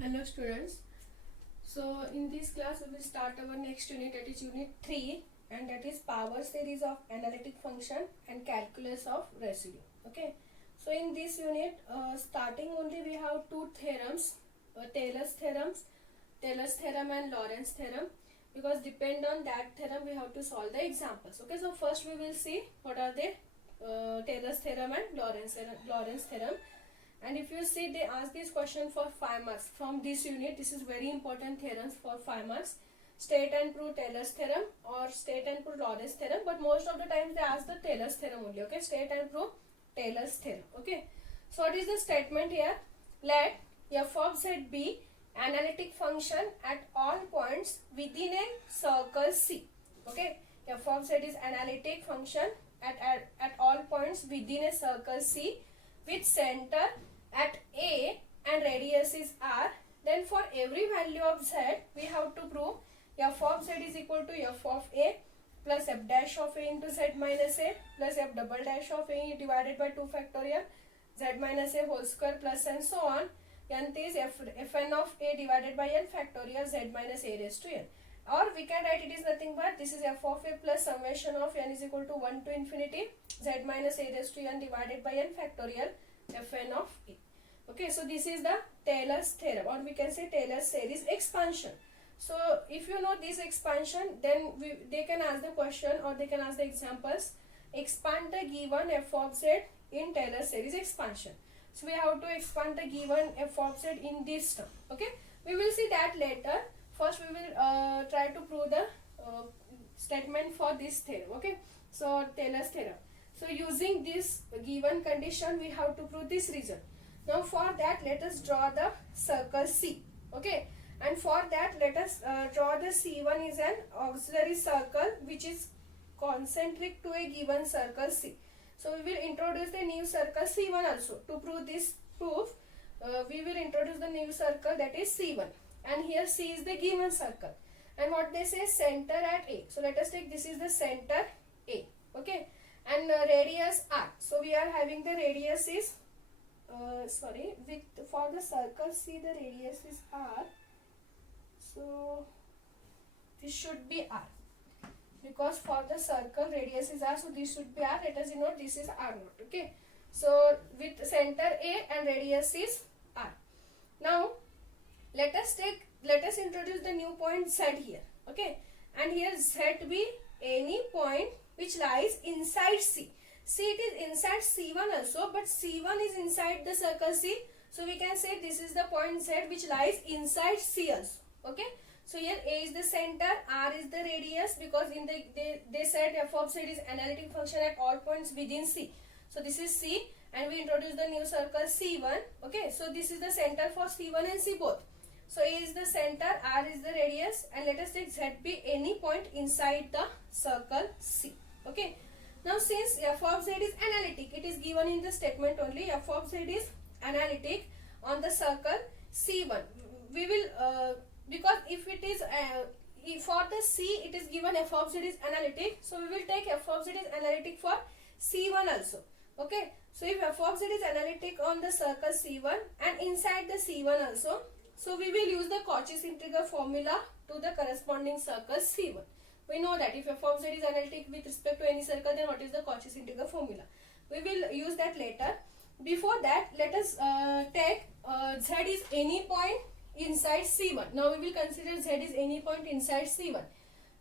Hello students. So in this class we will start our next unit, that is unit 3, and that is power series of analytic function and calculus of residue. Okay. So in this unit starting only we have two theorems, Taylor's theorem and Lorentz theorem, because depend on that theorem we have to solve the examples. Okay. So first we will see what are the Taylor's theorem and Lorentz theorem. And if you see, they ask this question for 5 marks from this unit. This is very important theorems for 5 marks. State and prove Taylor's theorem or state and prove Lorentz theorem, but most of the times they ask the Taylor's theorem only. Okay, state and prove Taylor's theorem. Okay, so what is the statement here? Let f of z be analytic function at all points within a circle C. Okay, f of z is analytic function at all points within a circle C with center at A and radius is R. Then for every value of z we have to prove f of z is equal to f of A plus f dash of A into z minus A plus f double dash of A divided by 2 factorial z minus A whole square plus and so on. Nth is fn of A divided by n factorial z minus A raised to n. Or we can write it is nothing but this is f of A plus summation of n is equal to 1 to infinity z minus A raised to n divided by n factorial fn of A. Okay, so this is the Taylor's theorem, or we can say Taylor's series expansion. So if you know this expansion, then they can ask the question or they can ask the examples. Expand the given f of z in Taylor's series expansion. So we have to expand the given f of z in this term. Okay, we will see that later. First we will try to prove the statement for this theorem. Okay, so Taylor's theorem. So using this given condition we have to prove this result. Now for that let us draw the circle C. Okay, and for that let us draw the C1 is an auxiliary circle which is concentric to a given circle C. So we will introduce the new circle C1 also. To prove this proof, we will introduce the new circle, that is C1, and here C is the given circle, and what they say, center at A. So let us take this is the center A. Okay, and radius R. So we are having the radius is for the circle C the radius is R. So this should be R, because for the circle radius is R, so this should be R. Let us denote this is R naught. Okay, so with center A and radius is R. Now let us introduce the new point Z here. Okay, and here Z be any point which lies inside C. See, it is inside C1 also, but C1 is inside the circle C. So we can say this is the point Z which lies inside C also. Okay, so here A is the center, R is the radius, because in they said f of z is analytic function at all points within C. So this is C, and we introduce the new circle C1. Okay, so this is the center for C1 and C both. So A is the center, R is the radius, and let us take Z be any point inside the circle C. Okay. Now since f of z is analytic, it is given in the statement only, f of z is analytic on the circle C1. We will because if it is for the C it is given f of z is analytic, so we will take f of z is analytic for C1 also. Okay, so if f of z is analytic on the circle C1 and inside the C1 also, so we will use the Cauchy's integral formula to the corresponding circle C1. We know that if f of z is analytic with respect to any circle, then what is the Cauchy's integral formula? We will use that later. Before that, let us take z is any point inside C1. Now we will consider z is any point inside C1.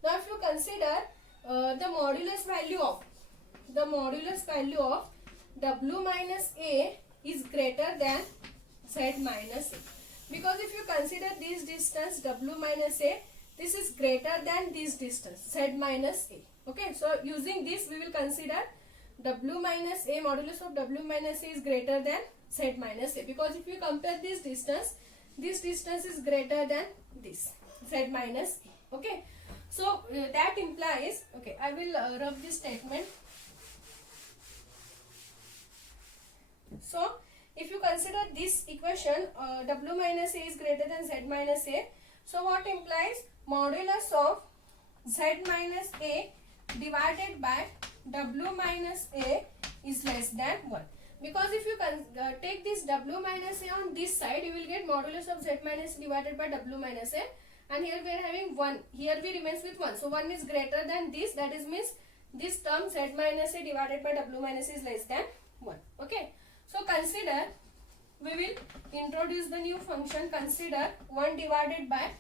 Now if you consider the modulus value of w minus a is greater than z minus a, because if you consider this distance w minus a, this is greater than this distance z minus a. Okay, so using this we will consider w minus a, modulus of w minus a is greater than z minus a, because if you compare this distance is greater than this z minus a. Okay, so that implies, okay, I will rub this statement. So if you consider this equation, w minus a is greater than z minus a, so what implies modulus of z minus a divided by w minus a is less than 1. because if you take this w minus a on this side, you will get modulus of z minus a divided by w minus a, and here we are having 1, here we remains with 1, so 1 is greater than this, that is means this term z minus a divided by w minus a is less than 1. Okay, so consider, we will introduce the new function, consider 1 divided by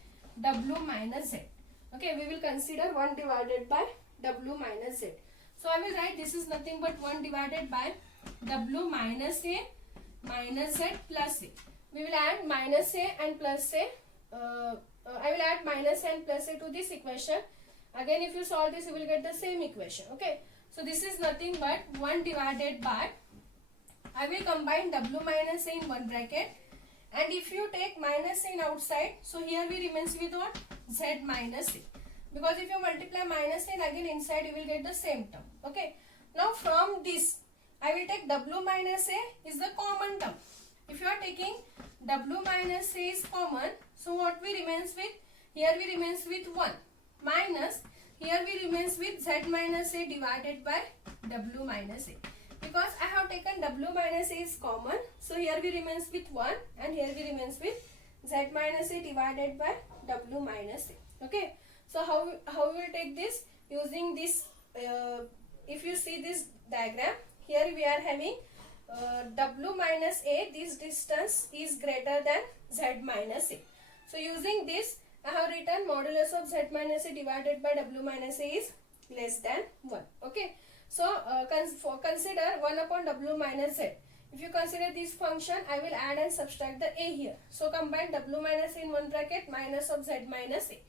w minus z. Okay, we will consider 1 divided by w minus z. So I will write this is nothing but 1 divided by w minus a minus z plus a. We will add minus a and plus a. I will add minus a and plus a to this equation. Again, if you solve this, you will get the same equation. Okay, so this is nothing but 1 divided by, I will combine w minus a in one bracket, and if you take minus a in outside, so here we remains with what? Z minus a. Because if you multiply minus a and again inside, you will get the same term. Okay, now from this, I will take w minus a is the common term. If you are taking w minus a is common, so what we remains with? Here we remains with 1 minus, here we remains with z minus a divided by w minus a. Because I have taken w minus a is common, so here we remains with 1 and here we remains with z minus a divided by w minus a. Okay, so how we will take this? Using this, if you see this diagram, here we are having w minus a, this distance is greater than z minus a. So using this, I have written modulus of z minus a divided by w minus a is less than 1. Okay, so consider 1 upon w minus z. If you consider this function, I will add and subtract the a here. So combine w minus a in one bracket minus of z minus a.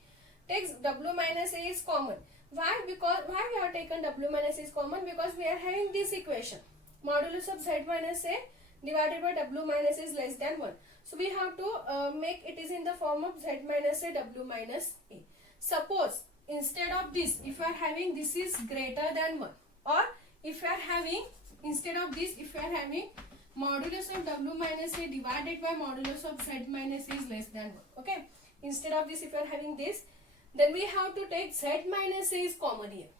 Takes w minus a is common. Why? Because why we have taken w minus a is common? Because we are having this equation. Modulus of z minus a divided by w minus a is less than 1. So we have to make it is in the form of z minus a w minus a. Suppose instead of this, if you are having this is greater than 1, or if you are having instead of this, if you are having modulus of w minus a divided by modulus of z minus a is less than 1. Okay, instead of this, if you are having this, then we have to take z minus a is common here.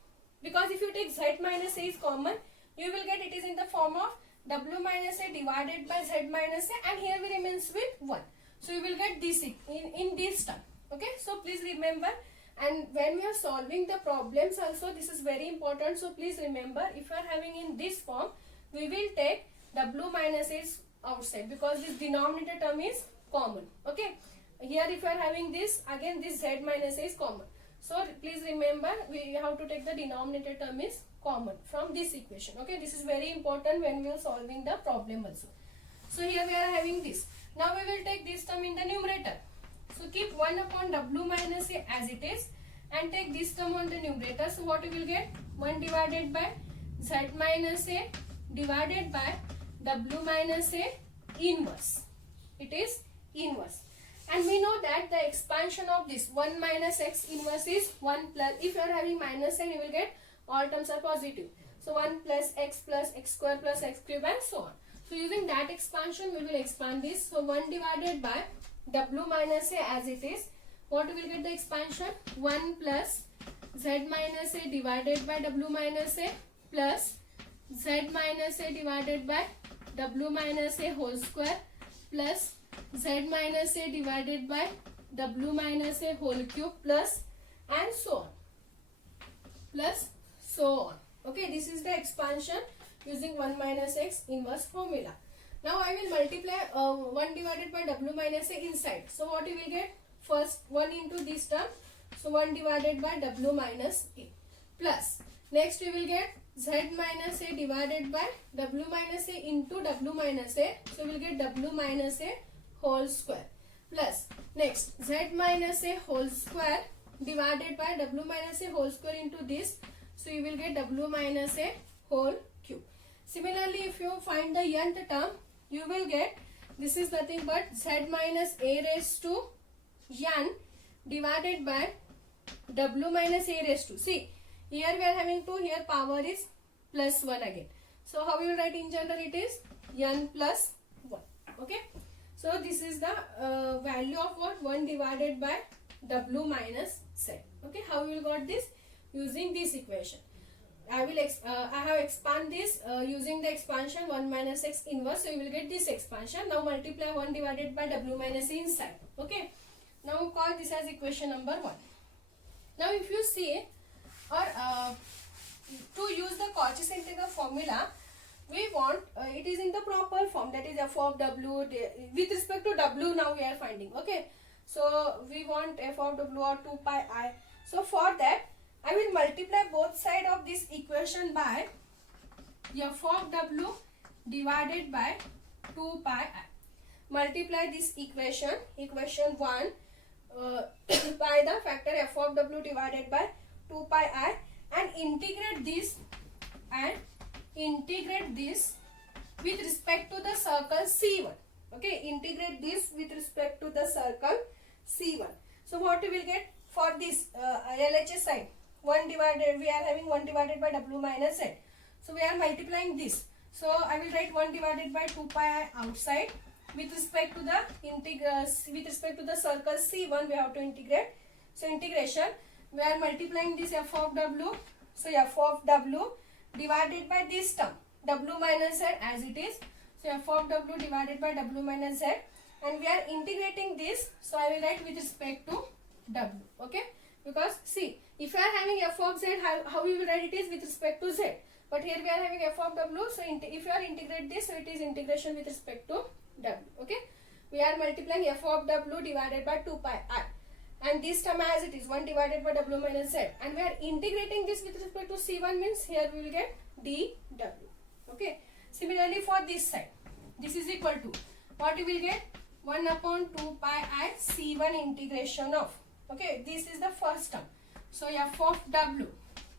Because if you take z minus a is common, you will get it is in the form of w minus a divided by z minus a, and here we remains with 1. So you will get this in this term. Okay, so please remember, and when we are solving the problems also, this is very important. So please remember, if you are having in this form, we will take w minus a is outside because this denominator term is common. Okay, here if you are having this, again this z minus a is common. So please remember, we have to take the denominator term is common from this equation. Okay, this is very important when we are solving the problem also. So here we are having this. Now we will take this term in the numerator. So keep 1 upon w minus a as it is and take this term on the numerator. So what you will get? 1 divided by z minus a divided by w minus a inverse. It is inverse. And we know that the expansion of this 1 minus x inverse is 1 plus, if you are having minus n, you will get all terms are positive. So 1 plus x square plus x cube and so on. So using that expansion, we will expand this. So 1 divided by w minus a as it is. What we will get the expansion? 1 plus z minus a divided by w minus a plus z minus a divided by w minus a whole square plus z minus a divided by w minus a whole cube plus and so on. Plus so on. Okay, this is the expansion using 1 minus x inverse formula. Now I will multiply 1 divided by w minus a inside. So what you will get? First 1 into this term. So 1 divided by w minus a plus. Next we will get z minus a divided by w minus a into w minus a. So we will get w minus a whole square plus next z minus a whole square divided by w minus a whole square into this. So you will get w minus a whole cube. Similarly, if you find the nth term, you will get this is nothing but z minus a raised to n divided by w minus a raised to. See, here we are having 2, here power is plus 1 again. So how you will write in general? It is n plus 1. Okay. So this is the value of what? 1 divided by w minus z. Okay. How you will got this? Using this equation. I have expand this using the expansion 1 minus x inverse, so you will get this expansion. Now multiply 1 divided by w minus a inside. Okay. Now call this as equation number 1. Now if you see, or to use the Cauchy's integral formula, we want it is in the proper form, that is f of w with respect to w. Now we are finding. Okay. So we want f of w or 2 pi I. So for that I will multiply both sides of this equation by f of w divided by 2 pi I. Multiply this equation 1 by the factor f of w divided by 2 pi I, and integrate this with respect to the circle C1. Okay, integrate this with respect to the circle C1. So what we will get for this LHS side? 1 divided, we are having 1 divided by w minus z. So we are multiplying this. So I will write 1 divided by 2 pi I outside. With respect to the circle C1, we have to integrate. So integration, we are multiplying this f of w. So f of w divided by this term w minus z as it is. So f of w divided by w minus z, and we are integrating this. So I will write with respect to w. Okay, because see, if you are having f of z, how you will write it is with respect to z. But here we are having f of w. So if you are integrate this, so it is integration with respect to w. Okay, we are multiplying f of w divided by 2 pi I, and this term as it is 1 divided by w minus z, and we are integrating this with respect to C1, means here we will get dw. Okay, similarly for this side, this is equal to what we will get 1 upon 2 pi I C1 integration of, okay, this is the first term. So f of w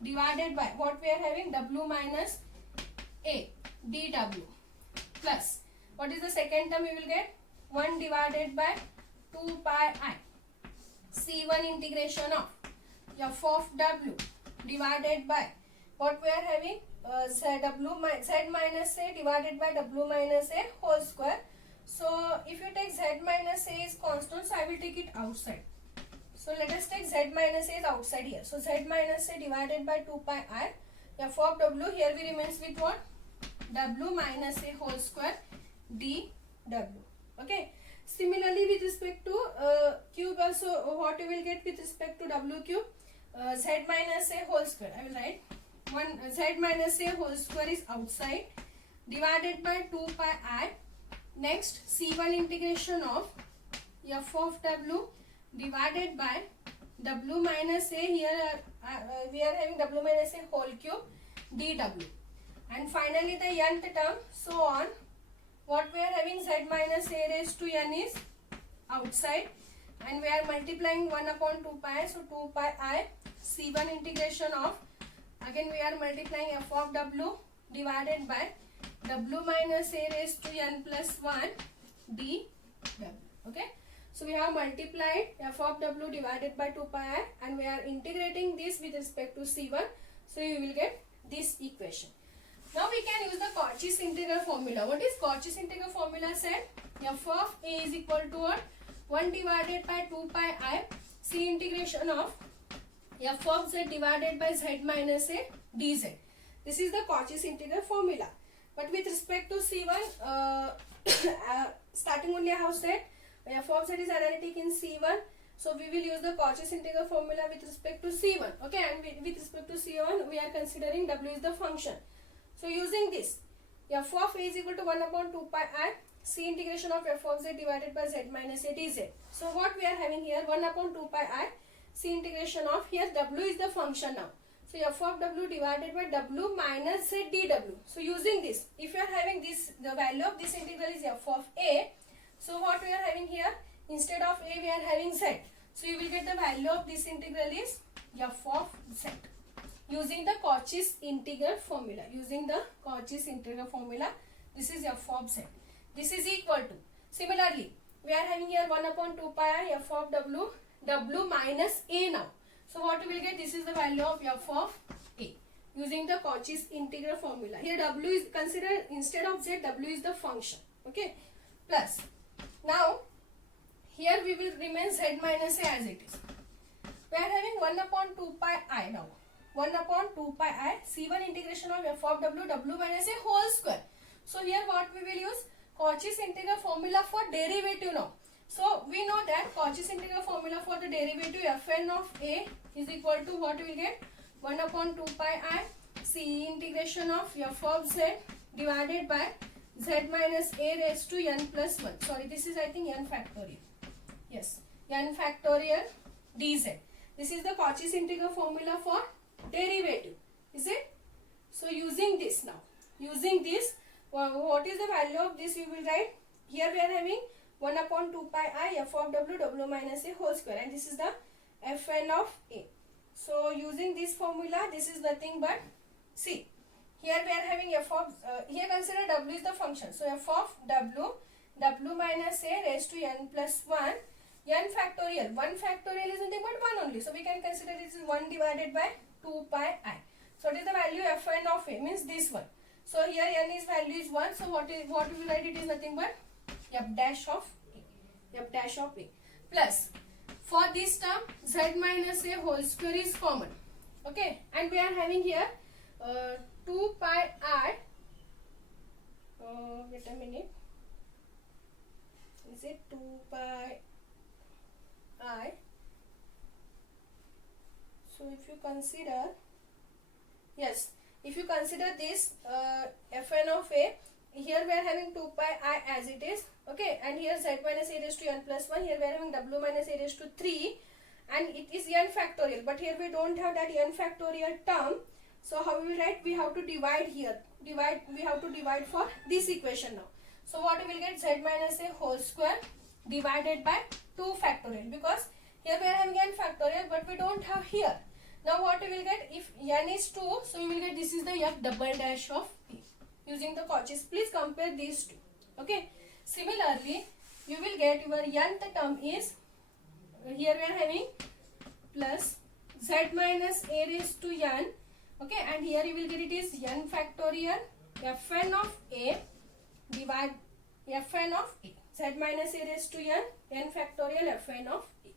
divided by what we are having, w minus a dw, plus what is the second term, we will get 1 divided by 2 pi I C1 integration of f of w divided by what we are having, z minus a divided by w minus a whole square. So if you take z minus a is constant, so I will take it outside. So let us take z minus a is outside here. So z minus a divided by 2 pi I, f of w, here we remains with what, w minus a whole square dw. Okay. Similarly with respect to cube also, what you will get with respect to w cube, z minus a whole square. I will write z minus a whole square is outside, divided by 2 pi I. Next, C1 integration of f of w divided by w minus a, here we are having w minus a whole cube dw, and finally the nth term, so on. What we are having, z minus a raised to n is outside, and we are multiplying 1 upon 2 pi, so 2 pi I C1 integration of, again we are multiplying f of w divided by w minus a raised to n plus 1 dw. Okay, so we have multiplied f of w divided by 2 pi I, and we are integrating this with respect to C1, so you will get this equation. Now we can use the Cauchy's integral formula. What is Cauchy's integral formula said? F of a is equal to what? 1 divided by 2 pi I C integration of f of z divided by z minus a dz. This is the Cauchy's integral formula. But with respect to C1, starting only I have said f of z is analytic in C1. So we will use the Cauchy's integral formula with respect to C1. Okay, and with respect to C1, we are considering w is the function. So using this, f of a is equal to 1 upon 2 pi I C integration of f of z divided by z minus a dz. So what we are having here, 1 upon 2 pi I C integration of, here w is the function now. So f of w divided by w minus z dw. So using this, if you are having this, the value of this integral is f of a. So what we are having here, instead of a we are having z. So you will get the value of this integral is f of z. Using the Cauchy's integral formula. Using the Cauchy's integral formula, this is f of z. This is equal to, similarly, we are having here 1 upon 2 pi I f of w minus a now. So what we will get, this is the value of f of a. Using the Cauchy's integral formula. Here w is considered, instead of z, w is the function. Okay. Plus, now, here we will remain z minus a as it is. We are having 1 upon 2 pi I now. 1 upon 2 pi I C1 integration of f of w minus a whole square. So here what we will use? Cauchy's integral formula for derivative now. So we know that Cauchy's integral formula for the derivative fn of a is equal to what we will get? 1 upon 2 pi I C integration of f of z divided by z minus a raised to n plus 1. Sorry, this is I think n factorial. Yes, n factorial dz. This is the Cauchy's integral formula for derivative. Is it? So using this now. Using this, what is the value of this we will write? Here we are having 1 upon 2 pi I f of w minus a whole square, and this is the fn of a. So using this formula, this is nothing but see. Here we are having f of, here consider w is the function. So f of w minus a raised to n plus 1, n factorial. 1 factorial is nothing but 1 only. So we can consider this is 1 divided by 2 pi I. So what is the value fn of a? Means this one. So here n is value is 1. So what we will write, it is nothing but f dash of a plus, for this term z minus a whole square is common. Okay, and we are having here 2 pi I, wait a minute, is it 2 pi I? So if you consider, yes, if you consider this fn of a, here we are having 2 pi I as it is, okay, and here z minus a raised to n plus 1, here we are having w minus a raised to 3, and it is n factorial, but here we don't have that n factorial term. So how we will write? We have to divide here. We have to divide for this equation now. So what we will get? Z minus a whole square divided by 2 factorial, because here we are having n factorial, but we don't have here. Now what we will get? If n is 2, so we will get this is the f double dash of p. Using the Cauchy's, please compare these two. Okay. Similarly, you will get your nth term is, here we are having plus z minus a raised to n. Okay, and here you will get it is n factorial fn of a divide fn of a, z minus a raised to n factorial fn of a.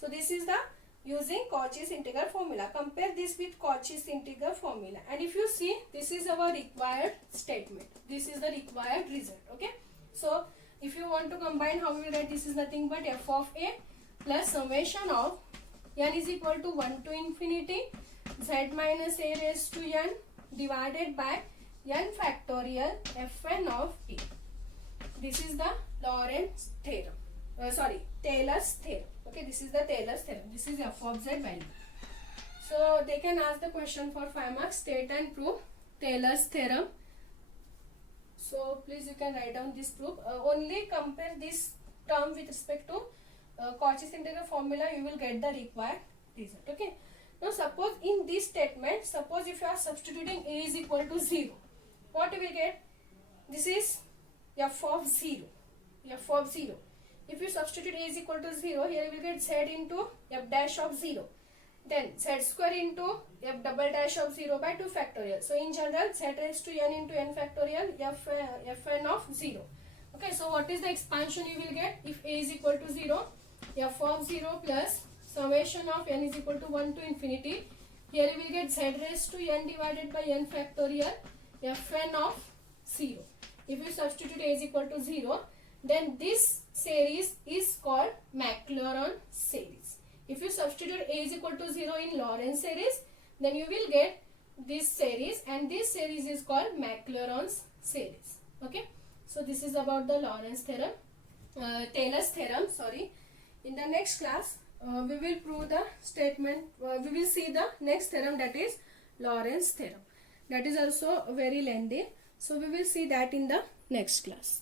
So this is the using Cauchy's integral formula. Compare this with Cauchy's integral formula, and if you see, this is our required statement. This is the required result. Okay, so if you want to combine, how we will write? This is nothing but f of a plus summation of n is equal to 1 to infinity z minus a raised to n divided by n factorial fn of a. This is the Lorentz theorem. Taylor's theorem. Okay, this is the Taylor's theorem. This is f of z value. So they can ask the question for 5 marks. State and prove Taylor's theorem. So please you can write down this proof. Only compare this term with respect to Cauchy's integral formula. You will get the required result. Okay. Now suppose in this statement, suppose if you are substituting a is equal to 0, what you will get? This is f of 0. F of 0. If you substitute a is equal to 0, here you will get z into f dash of 0. Then z square into f double dash of 0 by 2 factorial. So in general, z raised to n into n factorial fn of 0. Okay, so what is the expansion you will get? If a is equal to 0, f of 0 plus summation of n is equal to 1 to infinity. Here you will get z raised to n divided by n factorial fn of 0. If you substitute a is equal to 0, then this series is called Maclaurin series. If you substitute a is equal to 0 in Lorentz series, then you will get this series, and this series is called Maclaurin's series. Okay, so this is about the Lorentz theorem, Taylor's theorem. Sorry. In the next class, we will prove the statement. We will see the next theorem, that is Lorentz theorem. That is also very lengthy. So we will see that in the next class.